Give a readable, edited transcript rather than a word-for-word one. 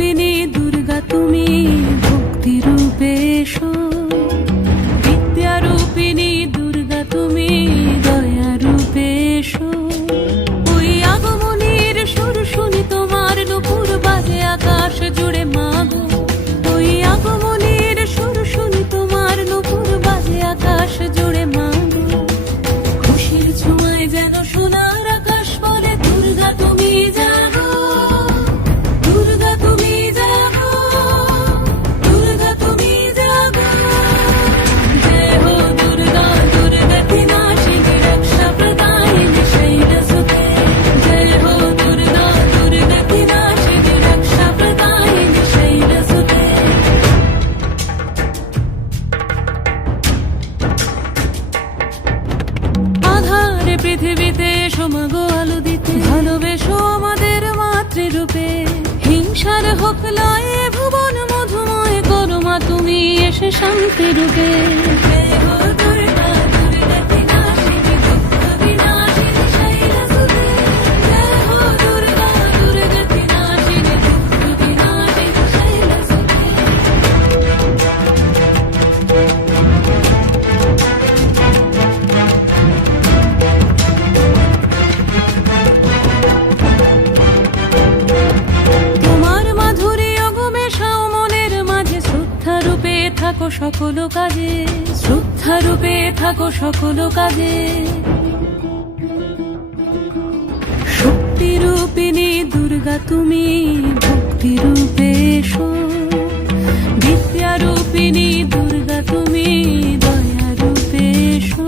রূপিণী দুর্গা তুমি ভক্তি রূপে এসো, বিদ্যা রূপিণী দুর্গা তুমি দয়া রূপে এসো। ওই আগমনীর সুর শুনি তোমার নুপুর বাজে আকাশ জুড়ে মাগো, ওই আগমনীর সুর শুনি তোমার নুপুর বাজে আকাশ জুড়ে মাগো। খুশির ছোঁয়ায় যেন সোনার আকাশ বলে দুর্গা তুমি জাগো, দুর্গা তুমি জাগো, দুর্গা তুমি জাগো। জয় হো দুর্গা দুর্গা কি নাশিনী রক্ষা প্রদায়িনী শৈলসুতে, জয় হো দুর্গা দুর্গা কি নাশিনী রক্ষা প্রদায়িনী শৈলসুতে। আধারে পৃথিবীতে এসো মাগো আলো দিতে, ভালোবেসো আমাদের মাতৃরূপে। হিংসার হোক লয়ে ভুবন মধুময় করো মা তুমি এসে শান্তি রূপে। জয় হো দুর্গা দুর্গা কি নাশিনী দুঃখ বিনাশিনী শৈলসুতে, জয় হো দুর্গা দুর্গা কি নাশিনী দুঃখ বিনাশিনী শৈলসুতে। তোমার মাধুরী অগমেশাও মনের মাঝে, শ্রদ্ধা রূপে থাকো সকল কাজে, শ্রদ্ধা রূপে থাকো সকল কাজে। শক্তি রূপিণী দুর্গা তুমি ভক্তি রূপে এসো, বিদ্যা রূপিণী দুর্গা তুমি দয়া রূপে এসো।